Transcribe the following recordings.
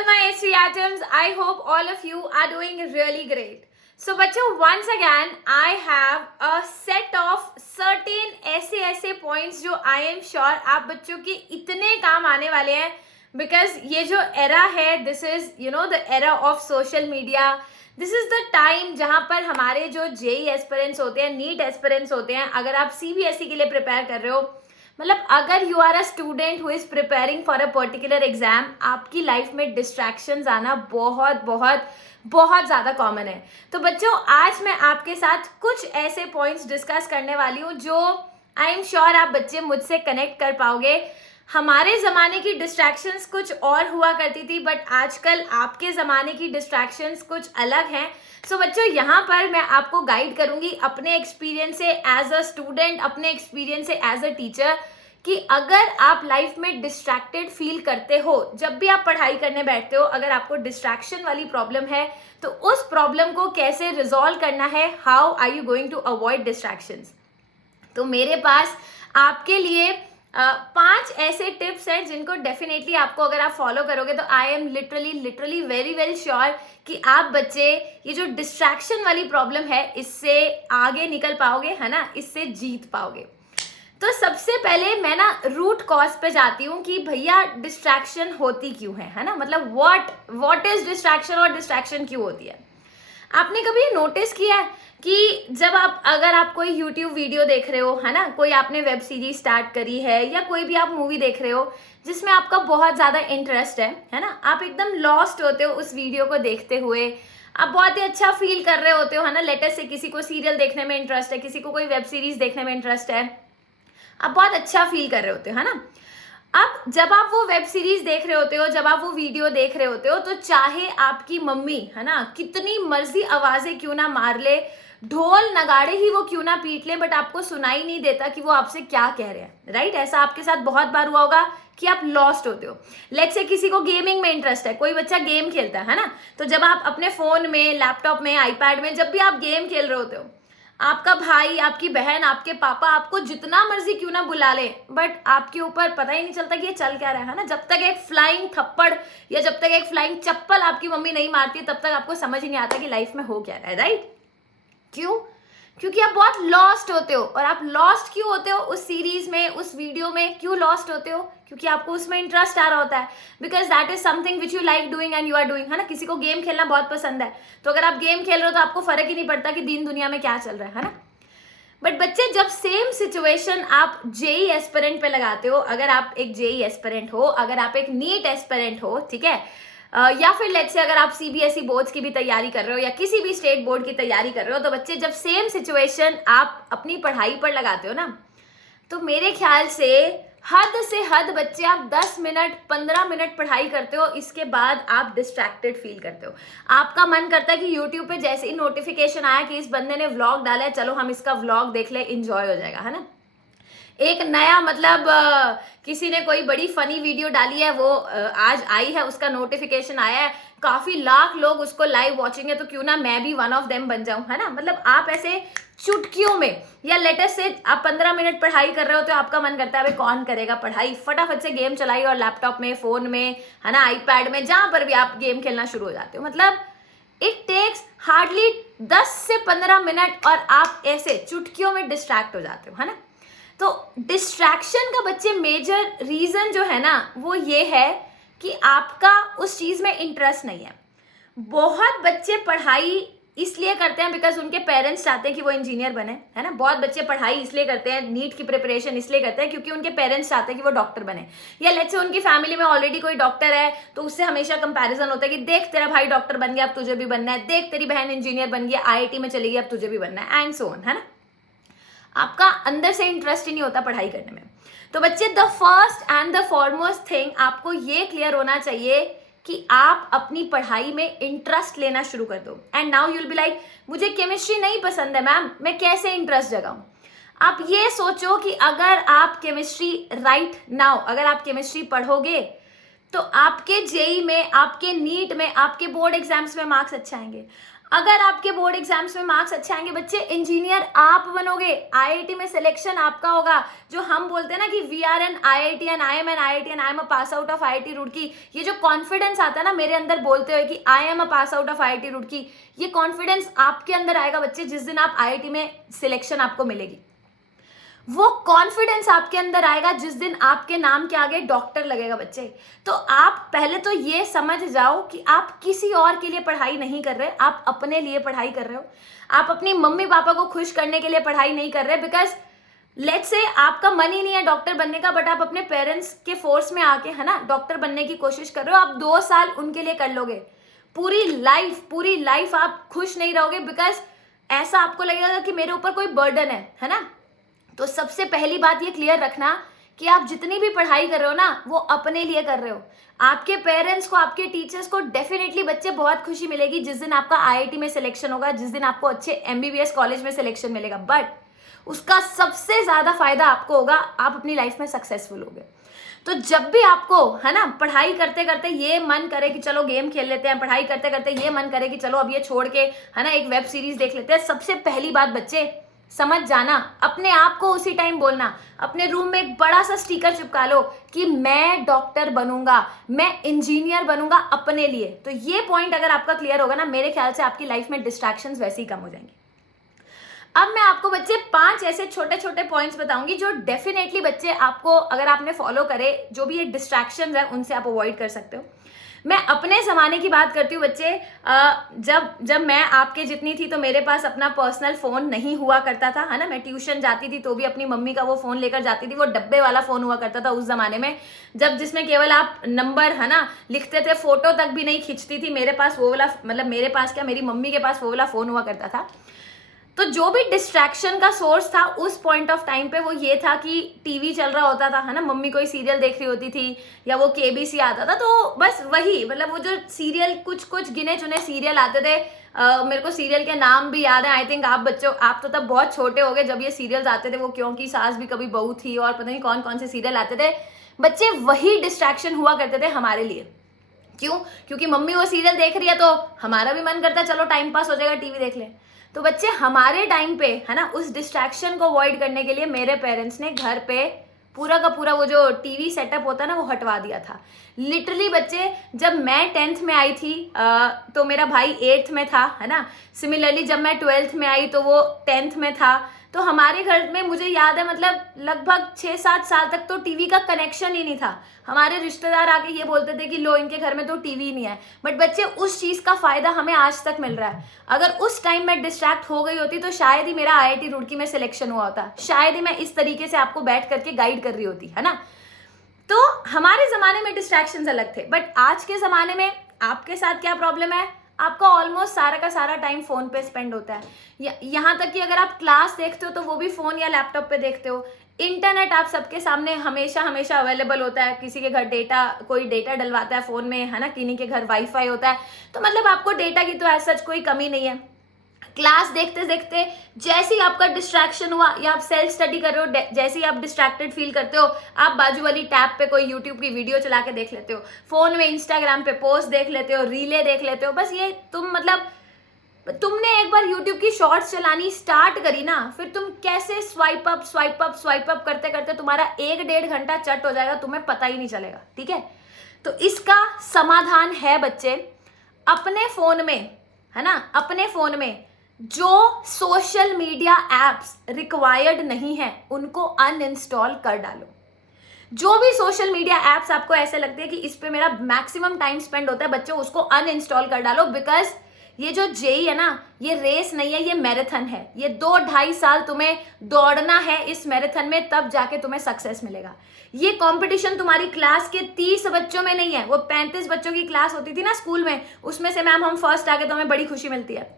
all my HC atoms. I hope all of you are doing really great. So बच्चों, once again I have a set of certain ऐसे points जो I am sure आप बच्चों के इतने काम आने वाले हैं, because ये जो era है, this is the era of social media. This is the time जहां पर हमारे जो जेई एस्पिरेंट्स होते हैं, नीट एस्पिरेंट्स होते हैं, अगर आप सीबीएसई के लिए प्रिपेयर कर रहे हो, मतलब अगर you are a student who is preparing for a particular exam, आपकी लाइफ में डिस्ट्रैक्शंस आना बहुत बहुत बहुत ज़्यादा कॉमन है. तो बच्चों, आज मैं आपके साथ कुछ ऐसे पॉइंट्स डिस्कस करने वाली हूँ जो आई एम श्योर आप बच्चे मुझसे कनेक्ट कर पाओगे. हमारे ज़माने की डिस्ट्रैक्शंस कुछ और हुआ करती थी, बट आजकल आपके ज़माने की डिस्ट्रैक्शंस कुछ अलग हैं. सो बच्चों, यहाँ पर मैं आपको गाइड करूँगी अपने एक्सपीरियंस से एज अ स्टूडेंट, अपने एक्सपीरियंस से एज अ टीचर, कि अगर आप लाइफ में डिस्ट्रैक्टेड फील करते हो, जब भी आप पढ़ाई करने बैठते हो, अगर आपको डिस्ट्रैक्शन वाली प्रॉब्लम है, तो उस प्रॉब्लम को कैसे रिजॉल्व करना है, how are you going to avoid distractions. तो मेरे पास आपके लिए 5 ऐसे टिप्स हैं जिनको डेफिनेटली आपको अगर आप फॉलो करोगे तो I am literally very very sure कि आप बच्चे ये जो डिस्ट्रैक्शन वाली प्रॉब्लम है इससे आगे निकल पाओगे, है ना, इससे जीत पाओगे. तो सबसे पहले मैं ना रूट कॉज पे जाती हूँ कि भैया डिस्ट्रैक्शन होती क्यों है ना, मतलब व्हाट इज डिस्ट्रैक्शन और डिस्ट्रैक्शन क्यों होती है. आपने कभी ये नोटिस किया है कि जब अगर आप कोई YouTube वीडियो देख रहे हो, है ना, कोई आपने वेब सीरीज स्टार्ट करी है या कोई भी आप मूवी देख रहे हो जिसमें आपका बहुत ज़्यादा इंटरेस्ट है ना, आप एकदम लॉस्ट होते हो उस वीडियो को देखते हुए, आप बहुत ही अच्छा फील कर रहे होते हो, है ना. लेटेस्ट से किसी को सीरियल देखने में इंटरेस्ट है, किसी को कोई वेब सीरीज देखने में इंटरेस्ट है, आप बहुत अच्छा फील कर रहे होते हो, है ना. अब जब आप वो वेब सीरीज देख रहे होते हो, जब आप वो वीडियो देख रहे होते हो, तो चाहे आपकी मम्मी, है ना, कितनी मर्जी आवाजें क्यों ना मार ले, ढोल नगाड़े ही वो क्यों ना पीट ले, बट आपको सुनाई नहीं देता कि वो आपसे क्या कह रहे हैं, राइट. ऐसा आपके साथ बहुत बार हुआ होगा कि आप लॉस्ट होते हो. लेट्स से किसी को गेमिंग में इंटरेस्ट है, कोई बच्चा गेम खेलता है ना, तो जब आप अपने फोन में, लैपटॉप में, आईपैड में जब भी आप गेम खेल रहे होते हो, आपका भाई, आपकी बहन, आपके पापा आपको जितना मर्जी क्यों ना बुला ले, बट आपके ऊपर पता ही नहीं चलता कि ये चल क्या रहा है ना. जब तक एक फ्लाइंग थप्पड़ या जब तक एक फ्लाइंग चप्पल आपकी मम्मी नहीं मारती, तब तक आपको समझ ही नहीं आता कि लाइफ में हो क्या रहा है, राइट. क्यों? क्योंकि आप बहुत लॉस्ट होते हो. और आप लॉस्ट क्यों होते हो उस सीरीज में, उस वीडियो में क्यों लॉस्ट होते हो? क्योंकि आपको उसमें इंटरेस्ट आ रहा होता है, because that is something which you like doing and you are doing, है ना. किसी को गेम खेलना बहुत पसंद है, तो अगर आप गेम खेल रहे हो तो आपको फर्क ही नहीं पड़ता कि दीन दुनिया में क्या चल रहा है ना. बट बच्चे, जब सेम सिचुएशन आप जेई एस्पिरेंट पे लगाते हो, अगर आप एक जेई एस्पिरेंट हो, अगर आप एक नीट एस्पिरेंट हो, ठीक है, या फिर लेट्स से अगर आप सीबीएसई बोर्ड्स की भी तैयारी कर रहे हो या किसी भी स्टेट बोर्ड की तैयारी कर रहे हो, तो बच्चे जब सेम सिचुएशन आप अपनी पढ़ाई पर लगाते हो ना, तो मेरे ख्याल से हद बच्चे आप 10 मिनट 15 मिनट पढ़ाई करते हो, इसके बाद आप डिस्ट्रैक्टेड फील करते हो. आपका मन करता है कि यूट्यूब पे जैसे ही नोटिफिकेशन आया कि इस बंदे ने व्लॉग डाला है, चलो हम इसका व्लॉग देख ले, इंजॉय हो जाएगा, है ना. एक नया मतलब किसी ने कोई बड़ी फनी वीडियो डाली है, वो आज आई है, उसका नोटिफिकेशन आया है, काफी लाख लोग उसको लाइव वॉचिंग है, तो क्यों ना मैं भी वन ऑफ देम बन जाऊं, है ना. मतलब आप ऐसे चुटकियों में, या लेटेस्ट से आप 15 मिनट पढ़ाई कर रहे हो तो आपका मन करता है अबे कौन करेगा पढ़ाई, फटाफट से गेम चलाई और लैपटॉप में, फोन में, है ना, आईपैड में, जहां पर भी आप गेम खेलना शुरू हो जाते हो. मतलब इट टेक्स हार्डली 10 से 15 मिनट और आप ऐसे चुटकियों में डिस्ट्रैक्ट हो जाते हो, है ना. तो डिस्ट्रैक्शन का बच्चे मेजर रीजन जो है ना, वो ये है कि आपका उस चीज में इंटरेस्ट नहीं है. बहुत बच्चे पढ़ाई इसलिए करते हैं बिकॉज उनके पेरेंट्स चाहते हैं कि वो इंजीनियर बने, है ना. बहुत बच्चे पढ़ाई इसलिए करते हैं, नीट की प्रिपरेशन इसलिए करते हैं क्योंकि उनके पेरेंट्स चाहते हैं कि वो डॉक्टर बने, या लेट्स से उनकी फैमिली में ऑलरेडी कोई डॉक्टर है, तो उससे हमेशा कंपैरिजन होता है कि देख तेरा भाई डॉक्टर बन गया, अब तुझे भी बनना है, देख तेरी बहन इंजीनियर बन गई, आईआईटी में चली गई, अब तुझे भी बनना है, एंड सो ऑन, है ना. आपका अंदर से इंटरेस्ट ही नहीं होता पढ़ाई करने में. तो बच्चे, the first and the foremost thing आपको ये क्लियर होना चाहिए कि आप अपनी पढ़ाई में इंटरेस्ट लेना शुरू कर दो. And now you'll be like, मुझे केमिस्ट्री नहीं पसंद है मैम, मैं कैसे इंटरेस्ट जगाऊं. आप ये सोचो कि अगर आप केमिस्ट्री राइट नाउ, अगर आप केमिस्ट्री पढ़ोगे तो आपके जेई में, आपके नीट में, आपके बोर्ड एग्जाम्स में मार्क्स अच्छे आएंगे. अगर आपके बोर्ड एग्जाम्स में मार्क्स अच्छे आएंगे बच्चे, इंजीनियर आप बनोगे, आईआईटी में सिलेक्शन आपका होगा। जो हम बोलते हैं ना कि we are an IIT and I am an IIT and I am a pass out of IIT Roorkee, ये जो कॉन्फिडेंस आता है ना मेरे अंदर बोलते हुए कि आई am a pass out of IIT Roorkee, ये कॉन्फिडेंस आपके अंदर आएगा बच्चे जिस दिन आप आईआईटी में सिलेक्शन आपको मिलेगी। वो कॉन्फिडेंस आपके अंदर आएगा जिस दिन आपके नाम के आगे डॉक्टर लगेगा बच्चे। तो आप पहले तो ये समझ जाओ कि आप किसी और के लिए पढ़ाई नहीं कर रहे, आप अपने लिए पढ़ाई कर रहे हो। आप अपनी मम्मी पापा को खुश करने के लिए पढ़ाई नहीं कर रहे, बिकॉज लेट्स से आपका मन ही नहीं है डॉक्टर बनने का, बट आप अपने पेरेंट्स के फोर्स में आके है ना डॉक्टर बनने की कोशिश कर रहे हो। आप 2 साल उनके लिए कर लोगे, पूरी लाइफ आप खुश नहीं रहोगे, बिकॉज ऐसा आपको लगेगा कि मेरे ऊपर कोई बर्डन है ना। तो सबसे पहली बात ये क्लियर रखना कि आप जितनी भी पढ़ाई कर रहे हो ना वो अपने लिए कर रहे हो। आपके पेरेंट्स को, आपके टीचर्स को डेफिनेटली बच्चे बहुत खुशी मिलेगी जिस दिन आपका आईआईटी में सिलेक्शन होगा, जिस दिन आपको अच्छे एमबीबीएस कॉलेज में सिलेक्शन मिलेगा, बट उसका सबसे ज्यादा फायदा आपको होगा, आप अपनी लाइफ में सक्सेसफुल होगे। तो जब भी आपको है ना पढ़ाई करते करते ये मन करे कि चलो गेम खेल लेते हैं, पढ़ाई करते करते ये मन करे कि चलो अब ये छोड़ के है ना एक वेब सीरीज देख लेते हैं, सबसे पहली बात बच्चे समझ जाना, अपने आप को उसी टाइम बोलना, अपने रूम में एक बड़ा सा स्टिकर चिपका लो कि मैं डॉक्टर बनूंगा, मैं इंजीनियर बनूंगा अपने लिए। तो ये पॉइंट अगर आपका क्लियर होगा ना, मेरे ख्याल से आपकी लाइफ में डिस्ट्रैक्शंस वैसे ही कम हो जाएंगे। अब मैं आपको बच्चे 5 ऐसे छोटे छोटे पॉइंट्स बताऊंगी जो डेफिनेटली बच्चे आपको, अगर आपने फॉलो करे, जो भी ये डिस्ट्रैक्शंस है उनसे आप अवॉइड कर सकते हो। मैं अपने ज़माने की बात करती हूँ बच्चे, जब मैं आपके जितनी थी तो मेरे पास अपना पर्सनल फ़ोन नहीं हुआ करता था, है ना। मैं ट्यूशन जाती थी तो भी अपनी मम्मी का वो फ़ोन लेकर जाती थी, वो डब्बे वाला फ़ोन हुआ करता था उस ज़माने में, जिसमें केवल आप नंबर है ना लिखते थे, फ़ोटो तक भी नहीं खींचती थी। मेरे पास वो वाला, मतलब मेरे पास क्या, मेरी मम्मी के पास वो वाला फ़ोन हुआ करता था। तो जो भी डिस्ट्रैक्शन का सोर्स था उस पॉइंट ऑफ टाइम पे वो ये था कि टीवी चल रहा होता था, है ना, मम्मी कोई सीरियल देख रही होती थी या वो केबीसी आता था, तो बस वही, मतलब वो जो सीरियल, कुछ गिने चुने सीरियल आते थे। मेरे को सीरियल के नाम भी याद है। आई थिंक आप तो तब बहुत छोटे हो गए जब ये सीरियल्स आते थे, वो क्योंकि सास भी कभी बहू थी और पता नहीं कौन कौन से सीरियल आते थे बच्चे, वही डिस्ट्रैक्शन हुआ करते थे हमारे लिए। क्यों? क्योंकि मम्मी वो सीरियल देख रही है तो हमारा भी मन करता है चलो टाइम पास हो जाएगा, टीवी देख ले। तो बच्चे हमारे टाइम पे है ना उस डिस्ट्रैक्शन को अवॉइड करने के लिए मेरे पेरेंट्स ने घर पे पूरा का पूरा वो जो टीवी सेटअप होता है ना वो हटवा दिया था। लिटरली बच्चे, जब मैं 10th में आई थी तो मेरा भाई 8th में था, है ना। सिमिलरली जब मैं 12th में आई तो वो 10th में था। तो हमारे घर में मुझे याद है, मतलब लगभग 6-7 साल तक तो टीवी का कनेक्शन ही नहीं था। हमारे रिश्तेदार आके ये बोलते थे कि लो इनके घर में तो टीवी नहीं है, बट बच्चे उस चीज़ का फ़ायदा हमें आज तक मिल रहा है। अगर उस टाइम मैं डिस्ट्रैक्ट हो गई होती तो शायद ही मेरा आईआईटी रुड़की में सिलेक्शन हुआ होता, शायद ही मैं इस तरीके से आपको बैठ करके गाइड कर रही होती, है ना। तो हमारे ज़माने में डिस्ट्रैक्शंस अलग थे, बट आज के ज़माने में आपके साथ क्या प्रॉब्लम है, आपका ऑलमोस्ट सारा का सारा टाइम फ़ोन पे स्पेंड होता है। यहाँ तक कि अगर आप क्लास देखते हो तो वो भी फ़ोन या लैपटॉप पे देखते हो। इंटरनेट आप सबके सामने हमेशा हमेशा अवेलेबल होता है। किसी के घर कोई डेटा डलवाता है फ़ोन में, है ना, किन्हीं के घर वाईफाई होता है। तो मतलब आपको डेटा की तो ऐसा कोई कमी नहीं है। क्लास देखते देखते जैसे ही आपका डिस्ट्रैक्शन हुआ या आप सेल्फ स्टडी कर रहे हो, जैसे ही आप डिस्ट्रैक्टेड फील करते हो, आप बाजू वाली टैब पे कोई यूट्यूब की वीडियो चला के देख लेते हो, फोन में इंस्टाग्राम पे पोस्ट देख लेते हो, रीले देख लेते हो। बस ये तुमने एक बार यूट्यूब की शॉर्ट्स चलानी स्टार्ट करी ना, फिर तुम कैसे स्वाइप अप करते करते तुम्हारा 1-1.5 घंटा चट हो जाएगा, तुम्हें पता ही नहीं चलेगा। ठीक है, तो इसका समाधान है बच्चे, अपने फोन में, है ना, अपने फोन में जो सोशल मीडिया एप्स रिक्वायर्ड नहीं है उनको अनइंस्टॉल कर डालो। जो भी सोशल मीडिया एप्स आपको ऐसे लगते हैं कि इस पे मेरा मैक्सिमम टाइम स्पेंड होता है बच्चों, उसको अनइंस्टॉल कर डालो। बिकॉज ये जो जेई है ना, ये रेस नहीं है, ये मैराथन है। ये 2-2.5 साल तुम्हें दौड़ना है इस मैराथन में, तब जाके तुम्हें सक्सेस मिलेगा। ये कंपटीशन तुम्हारी क्लास के 30 बच्चों में नहीं है। वो 35 बच्चों की क्लास होती थी ना स्कूल में, उसमें से मैम हम फर्स्ट आ गए तो हमें बड़ी खुशी मिलती है।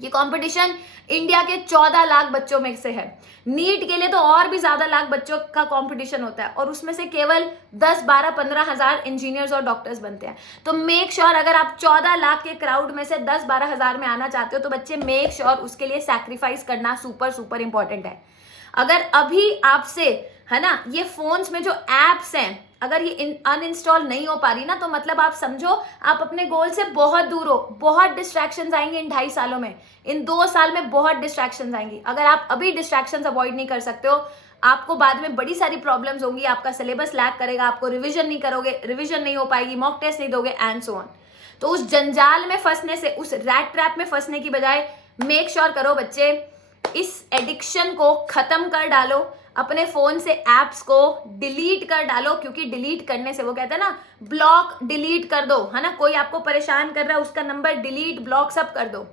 ये कंपटीशन इंडिया के 14 लाख बच्चों में से है। नीट के लिए तो और भी ज्यादा लाख बच्चों का कंपटीशन होता है, और उसमें से केवल 10, 12, 15 हजार इंजीनियर्स और डॉक्टर्स बनते हैं। तो मेक श्योर अगर आप 14 लाख के क्राउड में से 10-12 हजार में आना चाहते हो तो बच्चे मेक श्योर उसके लिए सैक्रिफाइस करना सुपर इंपॉर्टेंट है। अगर अभी आपसे, है ना, ये फोन्स में जो एप्स हैं अगर ये अनइंस्टॉल नहीं हो पा रही ना, तो मतलब आप समझो आप अपने गोल से बहुत दूर हो। बहुत डिस्ट्रैक्शंस आएंगे इन 2.5 सालों में, इन 2 साल में बहुत डिस्ट्रैक्शंस आएंगी। अगर आप अभी डिस्ट्रैक्शंस अवॉइड नहीं कर सकते हो, आपको बाद में बड़ी सारी प्रॉब्लम्स होंगी, आपका सिलेबस लैग करेगा, आपको रिविजन नहीं करोगे, रिविजन नहीं हो पाएगी, मॉक टेस्ट नहीं दोगे एंड सो ऑन। तो उस जंजाल में फंसने से, उस रैट ट्रैप में फंसने की बजाय मेक श्योर करो बच्चे, इस एडिक्शन को खत्म कर डालो, अपने फोन से एप्स को डिलीट कर डालो, क्योंकि डिलीट करने से, वो कहते हैं ना ब्लॉक डिलीट कर दो, है ना, कोई आपको परेशान कर रहा है उसका नंबर डिलीट ब्लॉक सब कर दो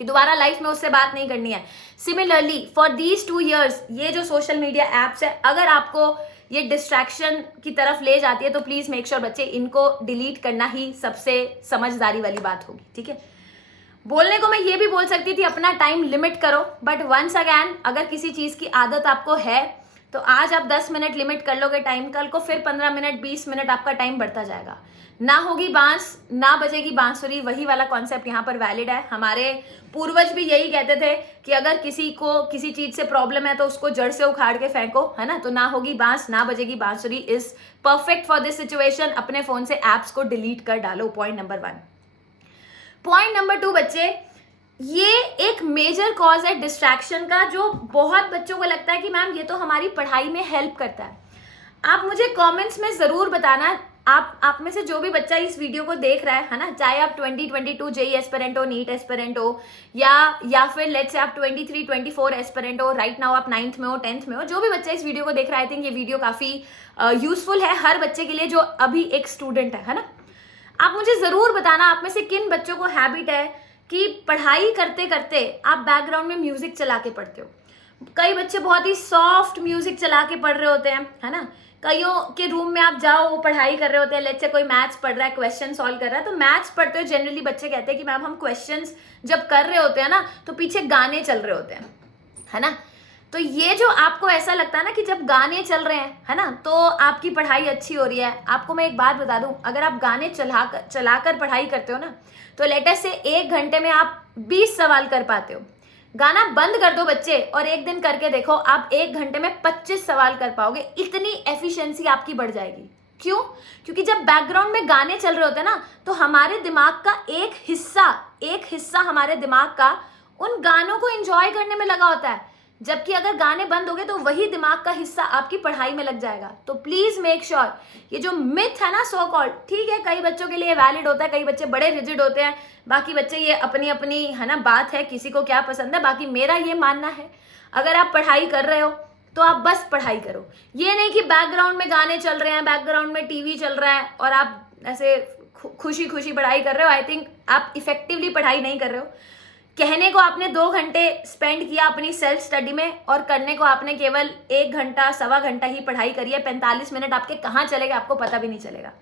कि दोबारा लाइफ में उससे बात नहीं करनी है। सिमिलरली फॉर दीज 2 years ये जो सोशल मीडिया एप्स है, अगर आपको ये डिस्ट्रैक्शन की तरफ ले जाती है तो प्लीज मेक श्योर बच्चे इनको डिलीट करना ही सबसे समझदारी वाली बात होगी, ठीक है। बोलने को मैं ये भी बोल सकती थी अपना टाइम लिमिट करो, बट वंस अगैन अगर किसी चीज की आदत आपको है तो आज आप 10 मिनट लिमिट कर लोगे टाइम, कल को फिर 15 मिनट 20 मिनट आपका टाइम बढ़ता जाएगा। ना होगी बांस ना बजेगी बांसुरी, वही वाला कॉन्सेप्ट यहाँ पर वैलिड है। हमारे पूर्वज भी यही कहते थे कि अगर किसी को किसी चीज से प्रॉब्लम है तो उसको जड़ से उखाड़ के फेंको, है ना। तो ना होगी बांस ना बजेगी बांसुरी is perfect for this situation. अपने फोन से एप्स को डिलीट कर डालो, पॉइंट नंबर 1। पॉइंट नंबर 2 बच्चे, ये एक मेजर कॉज है डिस्ट्रैक्शन का, जो बहुत बच्चों को लगता है कि मैम ये तो हमारी पढ़ाई में हेल्प करता है। आप मुझे कमेंट्स में जरूर बताना, आप में से जो भी बच्चा इस वीडियो को देख रहा है ना, चाहे आप 2022 जेई एस्पिरेंट हो, नीट एस्पिरेंट हो, या फिर लेट्स से आप 23-24 एस्पिरेंट हो, राइट नाउ आप 9th में हो 10th में हो, जो भी बच्चा इस वीडियो को देख रहा है, आई थिंक ये वीडियो काफी यूजफुल है हर बच्चे के लिए जो अभी एक स्टूडेंट है ना। आप मुझे जरूर बताना आप में से किन बच्चों को हैबिट है कि पढ़ाई करते करते आप बैकग्राउंड में म्यूजिक चला के पढ़ते हो। कई बच्चे बहुत ही सॉफ्ट म्यूजिक चला के पढ़ रहे होते हैं, है ना। कईयों के रूम में आप जाओ, वो पढ़ाई कर रहे होते हैं, लेट्स से कोई मैथ्स पढ़ रहा है, क्वेश्चन सॉल्व कर रहा है, तो मैथ्स पढ़ते हुए जनरली बच्चे कहते हैं कि मैम हम क्वेश्चंस जब कर रहे होते हैं ना तो पीछे गाने चल रहे होते हैं, है ना। तो ये जो आपको ऐसा लगता है ना कि जब गाने चल रहे हैं, है ना, तो आपकी पढ़ाई अच्छी हो रही है। आपको मैं एक बात बता दूं, अगर आप गाने चलाकर पढ़ाई करते हो ना, तो लेटर से 1 घंटे में आप 20 सवाल कर पाते हो। गाना बंद कर दो बच्चे और एक दिन करके देखो, आप 1 घंटे में 25 सवाल कर पाओगे। इतनी एफिशिएंसी आपकी बढ़ जाएगी। क्यों? क्योंकि जब बैकग्राउंड में गाने चल रहे होते हैं ना, तो हमारे दिमाग का एक हिस्सा हमारे दिमाग का उन गानों को एंजॉय करने में लगा होता है, जबकि अगर गाने बंद हो गए तो वही दिमाग का हिस्सा आपकी पढ़ाई में लग जाएगा। तो प्लीज मेक श्योर, ये जो मिथ है ना सो कॉल्ड, ठीक है कई बच्चों के लिए वैलिड होता है, कई बच्चे बड़े रिजिड होते हैं, बाकी बच्चे ये अपनी अपनी है ना बात है, किसी को क्या पसंद है। बाकी मेरा ये मानना है, अगर आप पढ़ाई कर रहे हो तो आप बस पढ़ाई करो। ये नहीं कि बैकग्राउंड में गाने चल रहे हैं, बैकग्राउंड में टीवी चल रहा है और आप ऐसे खुशी खुशी पढ़ाई कर रहे हो। आई थिंक आप इफेक्टिवली पढ़ाई नहीं कर रहे हो। कहने को आपने 2 घंटे स्पेंड किया अपनी सेल्फ स्टडी में और करने को आपने केवल 1 घंटा सवा घंटा ही पढ़ाई करी है। 45 मिनट आपके कहाँ चले गए आपको पता भी नहीं चलेगा।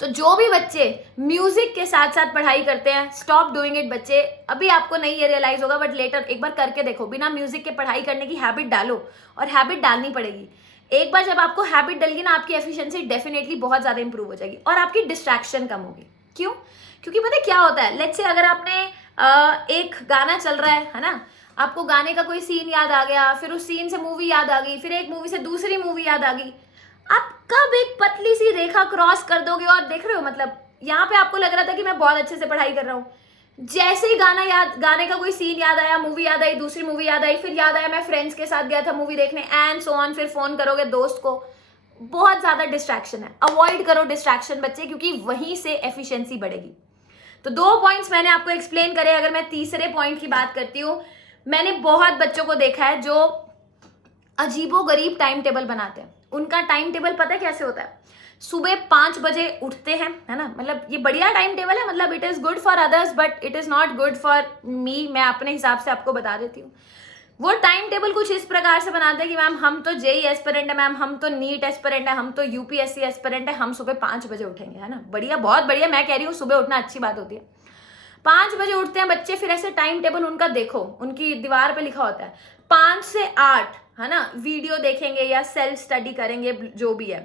तो जो भी बच्चे म्यूजिक के साथ साथ पढ़ाई करते हैं, स्टॉप डूइंग इट बच्चे। अभी आपको नहीं ये रियलाइज होगा, बट लेटर एक बार करके देखो, बिना म्यूजिक के पढ़ाई करने की हैबिट डालो, और हैबिट डालनी पड़ेगी। एक बार जब आपको हैबिट डल गई ना, आपकी एफिशिएंसी डेफिनेटली बहुत ज्यादा इंप्रूव हो जाएगी और आपकी डिस्ट्रैक्शन कम होगी। क्यों? क्योंकि पता है क्या होता है, लेट्स से अगर आपने एक गाना चल रहा है ना, आपको गाने का कोई सीन याद आ गया, फिर उस सीन से मूवी याद आ गई, फिर एक मूवी से दूसरी मूवी याद आ गई, आप कब एक पतली सी रेखा क्रॉस कर दोगे? और देख रहे हो, मतलब यहाँ पे आपको लग रहा था कि मैं बहुत अच्छे से पढ़ाई कर रहा हूँ, जैसे ही गाने का कोई सीन याद आया, मूवी याद आई, दूसरी मूवी याद आई, फिर याद आया मैं फ्रेंड्स के साथ गया था मूवी देखने एंड सो ऑन, फिर फोन करोगे दोस्त को। बहुत ज्यादा डिस्ट्रैक्शन है, अवॉइड करो डिस्ट्रैक्शन बच्चे, क्योंकि वहीं से एफिशिएंसी बढ़ेगी। तो 2 पॉइंट्स मैंने आपको एक्सप्लेन करे। अगर मैं तीसरे पॉइंट की बात करती हूँ, मैंने बहुत बच्चों को देखा है जो अजीबोगरीब टाइम टेबल बनाते हैं। उनका टाइम टेबल पता है कैसे होता है? सुबह 5 बजे उठते हैं, है ना, मतलब ये बढ़िया टाइम टेबल है, मतलब it is good for others but it is not good for me. मैं अपने हिसाब से आपको बता देती हूँ। वो टाइम टेबल कुछ इस प्रकार से बनाते हैं कि मैम हम तो जेई एस्पिरेंट है, मैम हम तो नीट एस्पिरेंट है, हम तो यूपीएससी एस्पिरेंट है, हम सुबह 5 बजे उठेंगे, है ना। बढ़िया, बहुत बढ़िया। मैं कह रही हूँ सुबह उठना अच्छी बात होती है। 5 बजे उठते हैं बच्चे, फिर ऐसे टाइम टेबल उनका देखो, उनकी दीवार पे लिखा होता है 5 से 8, है ना, वीडियो देखेंगे या सेल्फ स्टडी करेंगे, जो भी है।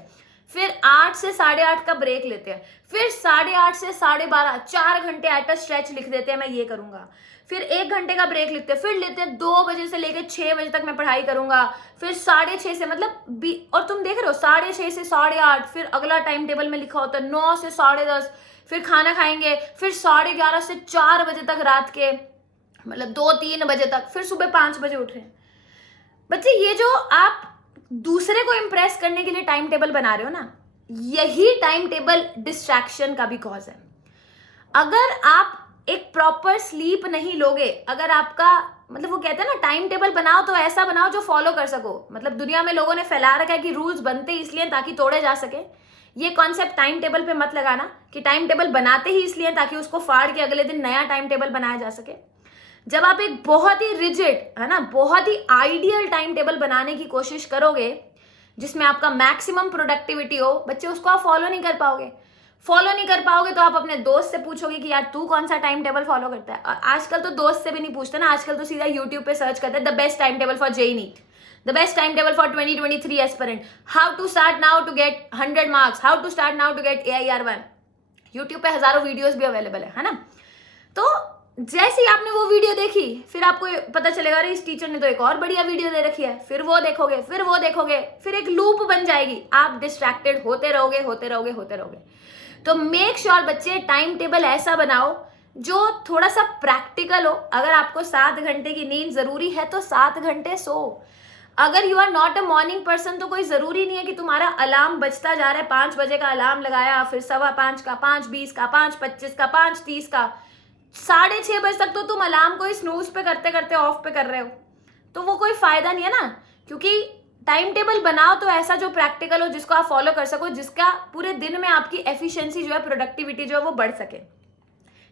फिर 8 से 8:30 का ब्रेक लेते हैं, फिर 8:30 से 12:30 4 घंटे एट अ स्ट्रेच लिख देते हैं मैं ये करूंगा, फिर 1 घंटे का ब्रेक लेते हैं, फिर लेते हैं 2 बजे से लेकर 6 बजे तक मैं पढ़ाई करूंगा, फिर 6:30 से मतलब और तुम देख रहे हो 6:30 से 8:30, फिर अगला टाइम टेबल में लिखा होता है 9 से 10:30, फिर खाना खाएंगे, फिर 11:30 से 4 बजे तक रात के, मतलब 2-3 बजे तक, फिर सुबह 5 बजे उठ रहे हैं। बच्चे ये जो आप दूसरे को इम्प्रेस करने के लिए टाइम टेबल बना रहे हो ना, यही टाइम टेबल डिस्ट्रैक्शन का भी कॉज है। अगर आप एक प्रॉपर स्लीप नहीं लोगे, अगर आपका मतलब वो कहते हैं ना टाइम टेबल बनाओ तो ऐसा बनाओ जो फॉलो कर सको, मतलब दुनिया में लोगों ने फैला रखा है कि रूल्स बनते इसलिए ताकि तोड़े जा सके। ये कॉन्सेप्ट टाइम टेबल पे मत लगाना कि टाइम टेबल बनाते ही इसलिए ताकि उसको फाड़ के अगले दिन नया टाइम टेबल बनाया जा सके। जब आप एक बहुत ही रिजिड है ना, बहुत ही आइडियल टाइम टेबल बनाने की कोशिश करोगे जिसमें आपका मैक्सिमम प्रोडक्टिविटी हो, बच्चे उसको आप फॉलो नहीं कर पाओगे। फॉलो नहीं कर पाओगे तो आप अपने दोस्त से पूछोगे कि यार तू कौन सा टाइम टेबल फॉलो करता है, और आजकल तो दोस्त से भी नहीं पूछते ना, आजकल तो सीधा यूट्यूब पे सर्च करते हैं the best time table for JEE NEET, the best time table for 2023 aspirant, how to start now to get 100 marks, how to start now to get AIR1। YouTube पे हजारों वीडियोस भी available है ना। तो जैसे ही आपने वो वीडियो देखी, फिर आपको पता चलेगा अरे इस टीचर ने तो एक और बढ़िया वीडियो दे रखी है, फिर वो देखोगे, फिर वो देखोगे, फिर एक लूप बन जाएगी, आप डिस्ट्रैक्टेड होते रहोगे होते रहोगे होते रहोगे। तो मेक श्योर बच्चे टाइम टेबल ऐसा बनाओ जो थोड़ा सा प्रैक्टिकल हो। अगर आपको 7 घंटे की नींद जरूरी है तो 7 घंटे सो। अगर you are not a morning person तो कोई जरूरी नहीं है कि तुम्हारा अलार्म बजता जा रहा है, 5 बजे का अलार्म लगाया, फिर 5:15 का, 5:20 का, 5:25 का, 5:30 का, 6:30 बजे तक तो तुम अलार्म को स्नूज पे करते करते ऑफ पे कर रहे हो, तो वो कोई फायदा नहीं है ना। क्योंकि टाइम टेबल बनाओ तो ऐसा जो प्रैक्टिकल हो, जिसको आप फॉलो कर सको, जिसका पूरे दिन में आपकी एफिशिएंसी जो है, प्रोडक्टिविटी जो है वो बढ़ सके।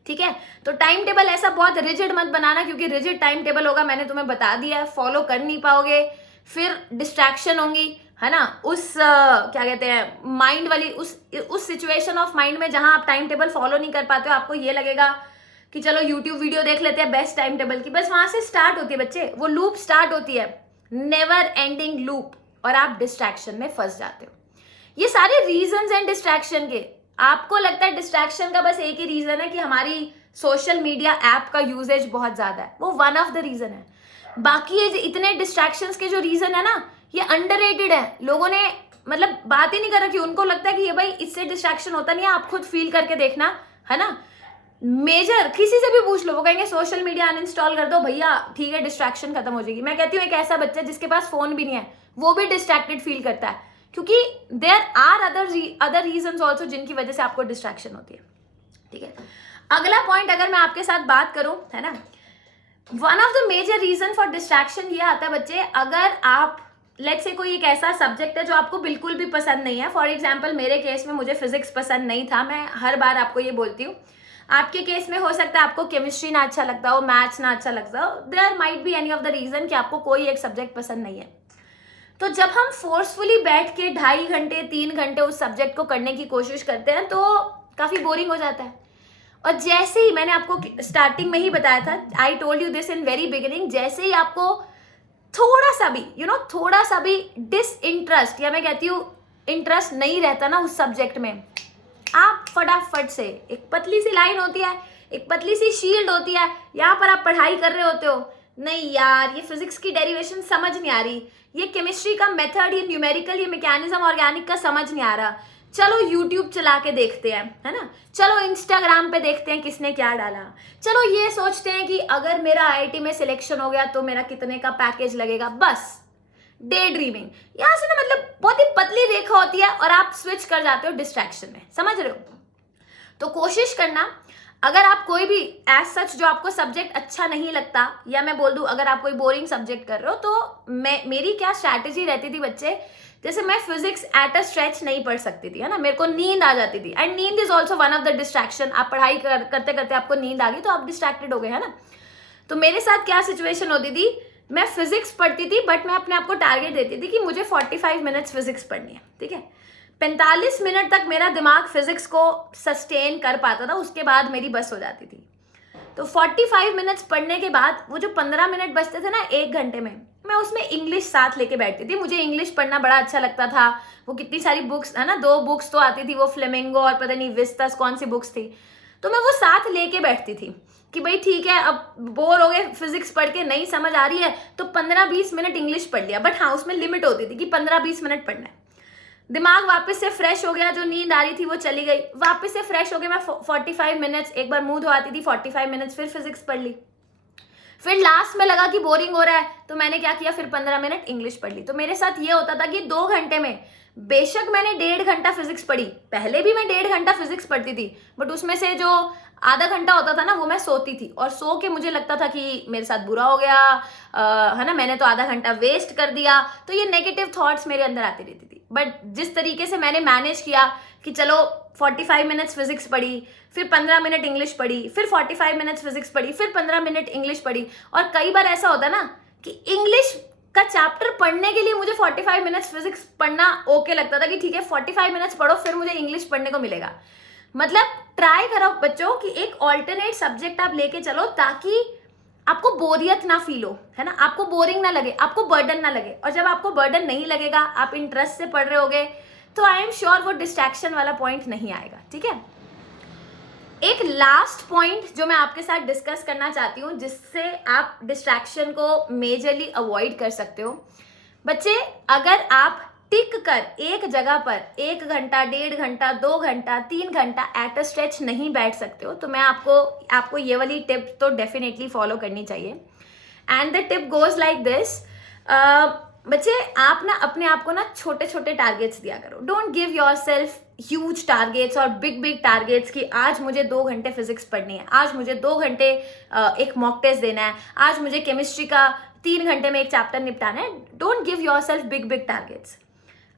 ठीक है, तो टाइम टेबल ऐसा बहुत रिजिड मत बनाना, क्योंकि रिजिड टाइम टेबल होगा, मैंने तुम्हें बता दिया है, फॉलो कर नहीं पाओगे, फिर डिस्ट्रैक्शन होंगी, है ना, उस क्या कहते हैं माइंड वाली उस सिचुएशन ऑफ माइंड में जहां आप टाइम टेबल फॉलो नहीं कर पाते हो, आपको ये लगेगा कि चलो यूट्यूब वीडियो देख लेते हैं बेस्ट टाइम टेबल की, बस वहां से स्टार्ट होती है बच्चे, वो लूप स्टार्ट होती है, नेवर एंडिंग लूप, और आप डिस्ट्रैक्शन में फंस जाते हो। ये सारे रीजंस हैं डिस्ट्रैक्शन के। आपको लगता है डिस्ट्रैक्शन का बस एक ही रीजन है कि हमारी सोशल मीडिया ऐप का यूजेज बहुत ज्यादा है, वो वन ऑफ द रीजन है। बाकी ये इतने डिस्ट्रैक्शंस के जो रीजन है ना, ये अंडररेटेड है, लोगों ने मतलब बात ही नहीं कर रखी। उनको लगता है कि ये भाई इससे डिस्ट्रैक्शन होता नहीं है, आप खुद फील करके देखना, है ना। मेजर किसी से भी पूछ लो, वो कहेंगे सोशल मीडिया अनइंस्टॉल कर दो भैया, ठीक है डिस्ट्रैक्शन खत्म हो जाएगी। मैं कहती हूँ एक ऐसा बच्चा जिसके पास फोन भी नहीं है, वो भी डिस्ट्रैक्टेड फील करता है, क्योंकि there are other reasons also जिनकी वजह से आपको डिस्ट्रैक्शन होती है। ठीक है, अगला पॉइंट अगर मैं आपके साथ बात करूं, है ना, one of the major reason for distraction ये आता है बच्चे, अगर आप लेट्स से कोई एक ऐसा सब्जेक्ट है जो आपको बिल्कुल भी पसंद नहीं है। फॉर एग्जाम्पल मेरे केस में मुझे फिजिक्स पसंद नहीं था, मैं हर बार आपको ये बोलती हूँ। आपके केस में हो सकता है आपको केमिस्ट्री ना अच्छा लगता हो, मैथ्स ना अच्छा लगता हो, there might be any of the reason कि आपको कोई एक सब्जेक्ट पसंद नहीं है। तो जब हम फोर्सफुली बैठ के 2.5 घंटे 3 घंटे उस सब्जेक्ट को करने की कोशिश करते हैं तो काफी बोरिंग हो जाता है। और जैसे ही मैंने आपको स्टार्टिंग में ही बताया था, I told you this in very beginning, जैसे ही आपको थोड़ा सा भी थोड़ा सा भी डिसइंटरेस्ट, या मैं कहती हूँ इंटरेस्ट नहीं रहता ना उस सब्जेक्ट में, आप फटाफट से, एक पतली सी लाइन होती है, एक पतली सी शील्ड होती है, यहाँ पर आप पढ़ाई कर रहे होते हो, नहीं यार ये फिजिक्स की डेरिवेशन समझ नहीं आ रही, ये केमिस्ट्री का मेथड, ये न्यूमेरिकल, ये मैकेनिज्म ऑर्गेनिक का समझ नहीं आ रहा, चलो यूट्यूब चला के देखते हैं, है ना, चलो इंस्टाग्राम पे देखते हैं किसने क्या डाला, चलो ये सोचते हैं कि अगर मेरा IIT में सिलेक्शन हो गया तो मेरा कितने का पैकेज लगेगा, बस डे ड्रीमिंग। यहां से ना मतलब बहुत ही पतली रेखा होती है और आप स्विच कर जाते हो डिस्ट्रैक्शन में, समझ रहे हो। तो कोशिश करना, अगर आप कोई भी एज सच जो आपको सब्जेक्ट अच्छा नहीं लगता, या मैं बोल दूं अगर आप कोई बोरिंग सब्जेक्ट कर रहे हो, तो मेरी क्या स्ट्रैटेजी रहती थी बच्चे, जैसे मैं फिजिक्स एट अ स्ट्रेच नहीं पढ़ सकती थी, है ना, मेरे को नींद आ जाती थी, एंड नींद is also one of the distraction. आप पढ़ाई करते करते आपको नींद आ गई तो आप डिस्ट्रैक्टेड हो गए, है ना। तो मेरे साथ क्या सिचुएशन होती थी, मैं फिजिक्स पढ़ती थी बट मैं अपने आप को टारगेट देती थी कि मुझे 45 मिनट्स फिजिक्स पढ़नी है, ठीक है। 45 मिनट तक मेरा दिमाग फिजिक्स को सस्टेन कर पाता था, उसके बाद मेरी बस हो जाती थी। तो 45 मिनट्स पढ़ने के बाद वो जो 15 मिनट बचते थे ना 1 घंटे में, मैं उसमें इंग्लिश साथ लेके बैठती थी। मुझे इंग्लिश पढ़ना बड़ा अच्छा लगता था। वो कितनी सारी बुक्स है ना, 2 बुक्स तो आती थी, वो फ्लेमिंगो और पता नहीं विस्तास कौन सी बुक्स थी, तो मैं वो साथ लेके बैठती थी कि भाई ठीक है, अब बोर हो गए, फिजिक्स पढ़ के नहीं समझ आ रही है तो 15-20 मिनट इंग्लिश पढ़ लिया। बट हाँ, उसमें लिमिट होती थी कि 15-20 मिनट पढ़ना है। दिमाग वापस से फ्रेश हो गया, जो नींद आ रही थी वो चली गई, वापस से फ्रेश हो गया, मैं 45 मिनट्स एक बार मुंह धोआती थी, 45 मिनट्स फिर फिजिक्स पढ़ ली। फिर लास्ट में लगा कि बोरिंग हो रहा है तो मैंने क्या किया, फिर 15 मिनट इंग्लिश पढ़ ली। तो मेरे साथ ये होता था कि 2 घंटे में बेशक मैंने 1.5 घंटा फिजिक्स पढ़ी, पहले भी मैं 1.5 घंटा फिजिक्स पढ़ती थी, बट उसमें से जो आधा घंटा होता था ना वो मैं सोती थी, और सो के मुझे लगता था कि मेरे साथ बुरा हो गया, है ना, मैंने तो आधा घंटा वेस्ट कर दिया। तो ये नेगेटिव थॉट्स मेरे अंदर आती रहती थी। बट जिस तरीके से मैंने मैनेज किया कि चलो 45 मिनट्स फिजिक्स पढ़ी, फिर 15 मिनट इंग्लिश पढ़ी, फिर 45 मिनट्स फिजिक्स पढ़ी, फिर 15 मिनट इंग्लिश पढ़ी। और कई बार ऐसा होता है ना कि इंग्लिश का चैप्टर पढ़ने के लिए मुझे 45 मिनट्स फिजिक्स पढ़ना ओके लगता था कि ठीक है 45 मिनट्स पढ़ो फिर मुझे इंग्लिश पढ़ने को मिलेगा। मतलब ट्राई करो बच्चों कि एक ऑल्टरनेट सब्जेक्ट आप लेके चलो ताकि आपको बोरियत ना फील हो, है ना, आपको बोरिंग ना लगे, आपको बर्डन ना लगे। और जब आपको बर्डन नहीं लगेगा, आप इंटरेस्ट से पढ़ रहे होगे, तो आई एम श्योर वो डिस्ट्रैक्शन वाला पॉइंट नहीं आएगा। ठीक है, एक लास्ट पॉइंट जो मैं आपके साथ डिस्कस करना चाहती हूँ जिससे आप डिस्ट्रैक्शन को मेजरली अवॉइड कर सकते हो। बच्चे, अगर आप टिक कर एक जगह पर 1 घंटा, 1.5 घंटा, 2 घंटा, 3 घंटा एट अ स्ट्रेच नहीं बैठ सकते हो, तो मैं आपको ये वाली टिप तो डेफिनेटली फॉलो करनी चाहिए। And the tip goes like this. बच्चे, आप ना अपने आप को ना छोटे छोटे टारगेट्स दिया करो। Don't give your self huge targets और बिग बिग टारगेट्स कि आज मुझे 2 घंटे फिजिक्स पढ़नी है, आज मुझे 2 घंटे एक मॉक टेस्ट देना है, आज मुझे केमिस्ट्री का 3 घंटे में एक चैप्टर निपटाना है। Don't give your self big big targets.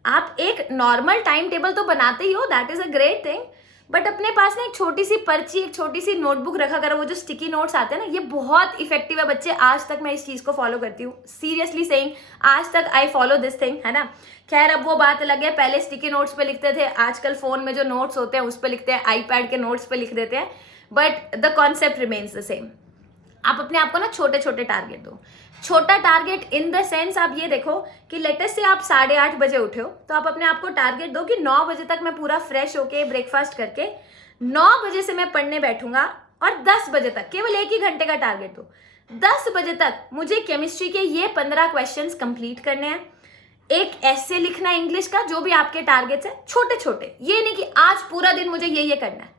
आप एक नॉर्मल टाइम टेबल तो बनाते ही हो, that is a great thing, but अपने पास ना एक छोटी सी पर्ची, एक छोटी सी नोटबुक रखा करो। वो जो स्टिकी नोट्स आते हैं ना, ये बहुत इफेक्टिव है बच्चे। आज तक मैं इस चीज को फॉलो करती हूँ, सीरियसली सेइंग, आज तक आई फॉलो दिस थिंग, है ना। खैर अब वो बात अलग है, पहले स्टिकी नोट्स पे लिखते थे, आजकल फोन में जो नोट्स होते हैं उस पे लिखते हैं, आईपैड के नोट्स पे लिख देते हैं, but the concept remains the same. आप अपने आप को ना छोटे छोटे टारगेट दो। छोटा टारगेट इन द सेंस, आप ये देखो कि लेटेस्ट से आप 8:30 बजे उठे हो, तो आप अपने आप को टारगेट दो कि 9 बजे तक मैं पूरा फ्रेश होके ब्रेकफास्ट करके 9 बजे से मैं पढ़ने बैठूंगा, और 10 बजे तक, केवल 1 ही घंटे का टारगेट दो, 10 बजे तक मुझे केमिस्ट्री के ये 15 क्वेश्चंस कंप्लीट करने हैं, एक ऐसे लिखना है इंग्लिश का, जो भी आपके टारगेट्स है छोटे छोटे, ये नहीं कि आज पूरा दिन मुझे ये करना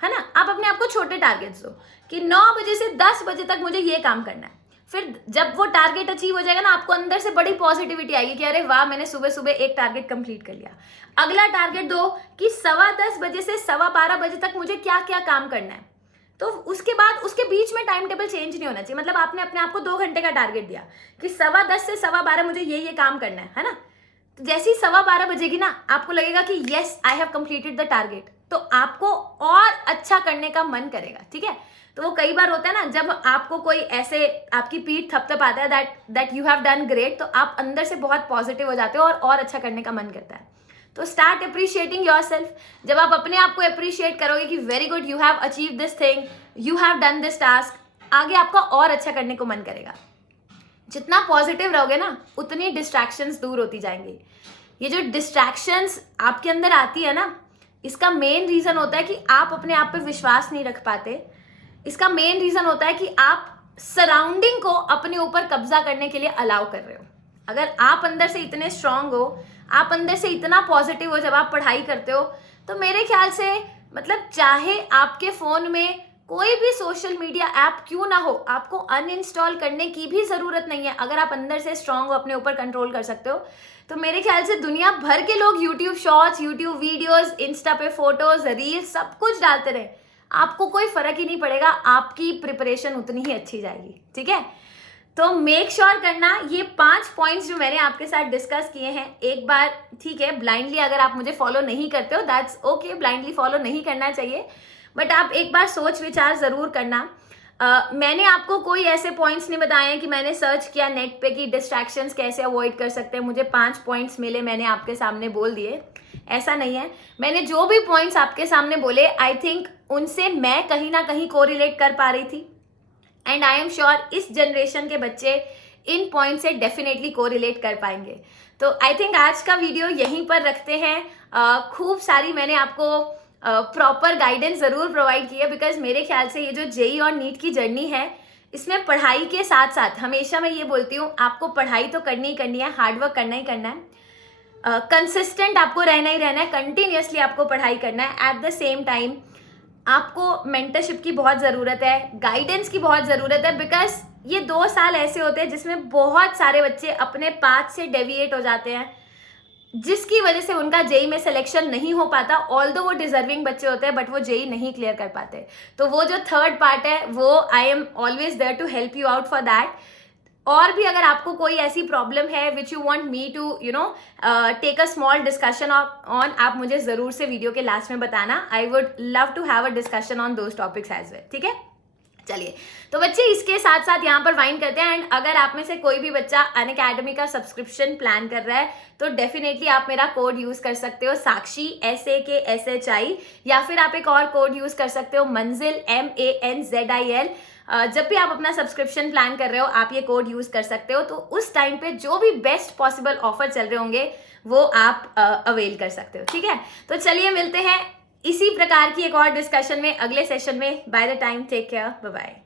है ना। आप अपने आप को छोटे टारगेट्स दो कि 9 बजे से 10 बजे तक मुझे ये काम करना है। फिर जब वो टारगेट अचीव हो जाएगा ना, आपको अंदर से बड़ी पॉजिटिविटी आएगी कि अरे वाह, मैंने सुबह सुबह एक टारगेट कंप्लीट कर लिया। अगला टारगेट दो कि 10:15 बजे से 12:15 बजे तक मुझे क्या क्या काम करना है। तो उसके बाद उसके बीच में टाइम टेबल चेंज नहीं होना चाहिए। मतलब आपने अपने आप को 2 घंटे का टारगेट दिया कि 10:15 से 12:15 मुझे ये काम करना है ना। तो जैसे ही 12:15 बजेगी ना, आपको लगेगा कि yes I have completed the target, तो आपको और अच्छा करने का मन करेगा। ठीक है, तो वो कई बार होता है ना, जब आपको कोई ऐसे आपकी पीठ थपथपाता है that you have done great, तो आप अंदर से बहुत पॉजिटिव हो जाते हो और अच्छा करने का मन करता है। तो स्टार्ट अप्रिशिएटिंग योरसेल्फ। जब आप अपने आप को अप्रिशिएट करोगे कि very good, you have achieve this thing, you have done this task, आगे आपका और अच्छा करने को मन करेगा। जितना पॉजिटिव रहोगे ना, उतनी डिस्ट्रैक्शंस दूर होती जाएंगी। ये जो डिस्ट्रैक्शंस आपके अंदर आती है ना, इसका मेन रीजन होता है कि आप अपने आप पे विश्वास नहीं रख पाते। इसका मेन रीजन होता है कि आप सराउंडिंग को अपने ऊपर कब्जा करने के लिए अलाउ कर रहे हो। अगर आप अंदर से इतने स्ट्रांग हो, आप अंदर से इतना पॉजिटिव हो जब आप पढ़ाई करते हो, तो मेरे ख्याल से मतलब चाहे आपके फोन में कोई भी सोशल मीडिया ऐप क्यों ना हो, आपको अनइंस्टॉल करने की भी जरूरत नहीं है। अगर आप अंदर से स्ट्रांग हो, अपने ऊपर कंट्रोल कर सकते हो, तो मेरे ख्याल से दुनिया भर के लोग YouTube shorts, YouTube videos, Insta पे फोटोज, रील्स, सब कुछ डालते रहे, आपको कोई फर्क ही नहीं पड़ेगा, आपकी प्रिपरेशन उतनी ही अच्छी जाएगी। ठीक है, तो मेक श्योर करना ये 5 पॉइंट्स जो मैंने आपके साथ डिस्कस किए हैं, एक बार ठीक है ब्लाइंडली अगर आप मुझे फॉलो नहीं करते हो, दैट्स ओके, ब्लाइंडली फॉलो नहीं करना चाहिए, बट आप एक बार सोच विचार जरूर करना। मैंने आपको कोई ऐसे पॉइंट्स नहीं बताए हैं कि मैंने सर्च किया नेट पे कि डिस्ट्रैक्शंस कैसे अवॉइड कर सकते हैं, मुझे 5 पॉइंट्स मिले, मैंने आपके सामने बोल दिए, ऐसा नहीं है। मैंने जो भी पॉइंट्स आपके सामने बोले, आई थिंक उनसे मैं कहीं ना कहीं कोरिलेट कर पा रही थी, एंड आई एम श्योर इस जनरेशन के बच्चे इन पॉइंट से डेफिनेटली कोरिलेट कर पाएंगे। तो आई थिंक आज का वीडियो यहीं पर रखते हैं। खूब सारी मैंने आपको प्रॉपर गाइडेंस ज़रूर प्रोवाइड की है, बिकॉज मेरे ख्याल से ये जो जेई और नीट की जर्नी है, इसमें पढ़ाई के साथ साथ हमेशा मैं ये बोलती हूँ, आपको पढ़ाई तो करनी ही करनी है, हार्डवर्क करना ही करना है, कंसिस्टेंट आपको रहना ही रहना है, कंटिन्यूसली आपको पढ़ाई करना है। एट द सेम टाइम आपको मेंटरशिप की बहुत ज़रूरत है, गाइडेंस की बहुत ज़रूरत है, बिकॉज ये 2 साल ऐसे होते हैं जिसमें बहुत सारे बच्चे अपने पाथ से डेविएट हो जाते हैं, जिसकी वजह से उनका जेई में सिलेक्शन नहीं हो पाता। ऑल्दो वो डिजर्विंग बच्चे होते हैं, बट वो जेई नहीं क्लियर कर पाते। तो वो जो थर्ड पार्ट है, वो I am always there to help you out for that. और भी अगर आपको कोई ऐसी प्रॉब्लम है which you want me to take a small discussion on, आप मुझे ज़रूर से वीडियो के लास्ट में बताना। I would love to have a discussion on those topics as well. ठीक है, चलिए तो बच्चे इसके साथ साथ यहाँ पर वाइंड करते हैं। एंड अगर आप में से कोई भी बच्चा अनअकैडमी का सब्सक्रिप्शन प्लान कर रहा है, तो डेफिनेटली आप मेरा कोड यूज़ कर सकते हो, साक्षी SAKSHI, या फिर आप एक और कोड यूज़ कर सकते हो, मंजिल MANZIL। जब भी आप अपना सब्सक्रिप्शन प्लान कर रहे हो, आप ये कोड यूज़ कर सकते हो। तो उस टाइम पे जो भी बेस्ट पॉसिबल ऑफर चल रहे होंगे वो आप अवेल कर सकते हो। ठीक है, तो चलिए मिलते हैं इसी प्रकार की एक और डिस्कशन में अगले सेशन में। By the time, take care, bye bye.